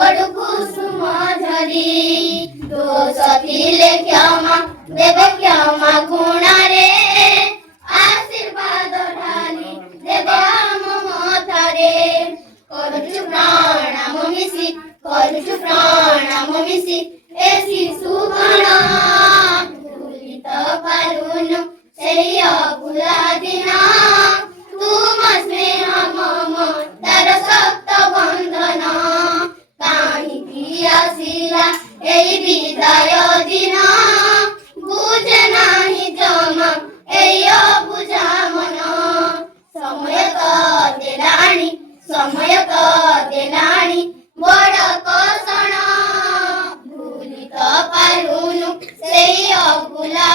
ପଡୁ କୁସୁମ ଝରି ଦୋଷ ଥିଲେ କ୍ଷମା ଦେବେ କ୍ଷମା ଗୁଣରେ ଆଶୀର୍ବାଦ ଢାଲି ଦେବେ ଆମ ମଥାରେ କରୁଛୁ ପ୍ରଣାମ ମିଶି କରୁଛୁ ପ୍ରଣାମ ମିଶି ଏ ଶିଶୁ ଗଣ ଭୁଲି ତ ପାରୁନୁ ସେଇ ଅଭୁଲା ଦିନ ତୁମ ସ୍ନେହ ମମତାର ଶକ୍ତ ବନ୍ଧନ କାହିଁକି ଆସିଲା ଏଇ ବିଦାୟ ଦିନ ବୁଝେ ନାହିଁ ଜମା ଏଇ ଅବୁଝା ମନ ସମୟ ତ ଦେଲାଣି ବଡ଼ କଷଣ ଭୁଲି ତ ପାରୁନୁ ସେଇ ଅଭୁଲା